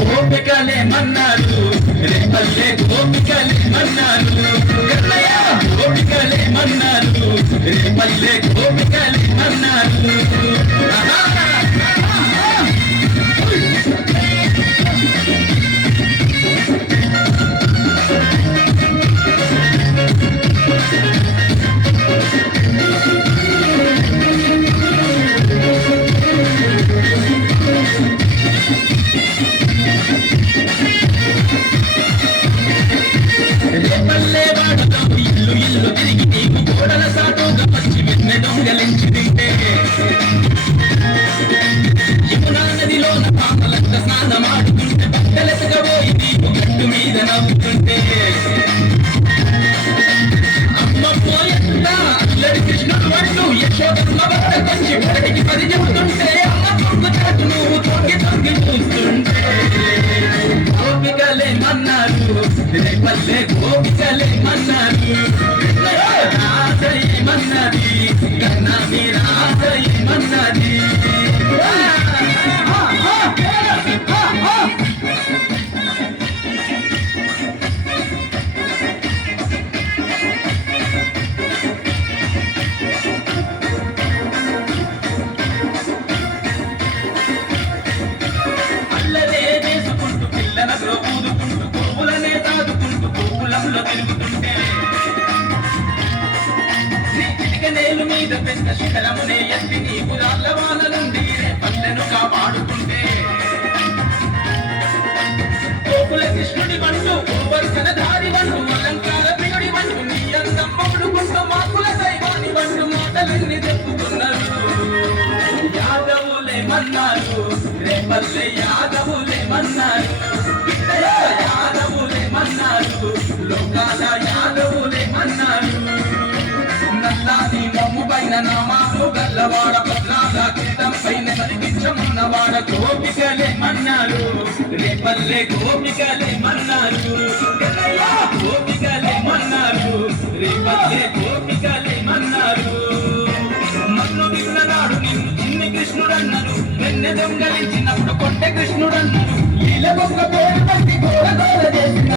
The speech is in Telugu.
గోపికలే మన్నారు రేపల్లే గోపికలే మన్నారు గోపికలే మన్నారు రేపల్లే నదిలోన స్నానం స్నానమాడుతుంటే బట్టలెతగబోయి నీకు గట్టు మీద నవ్వుతుంటే అమ్మ పోయంత అల్లడి కృష్ణుడు అంటూ యశోదమ్మ భర్త కొంచెం బయటికి పది చెబుతుంటే అమ్మ పొంగు చాటు నువ్వు తొంగి తొంగి చూస్తుంటే గోపికలే మన్నారు రేపల్లే గోపికలే మన్నారు. పువ్వులంలో నేలు మీద పెద్ద శిఖరమునే ఎత్తి నీ రాళ్ళ వాన నుండి పల్లెను కాపాడుకుంటే. పెద్దవాడ గల్లవాడ పద్నాల కిరీటం పైన కలిగించమన్నవాడ గోపికలే మన్నారు రేపల్లె గోపికలే మన్నారు గోపికలే మన్నారు రేపల్లె గోపికలే మన్నారు మన్ను విన్ననాడు నిన్ను చిన్ని కృష్ణుడన్నారు వెన్నె దొంగలించినప్పుడు కొట్టే కృష్ణుడన్నారు ఇలా ఒక పేరు పట్టి గోడ గోడ చేసిన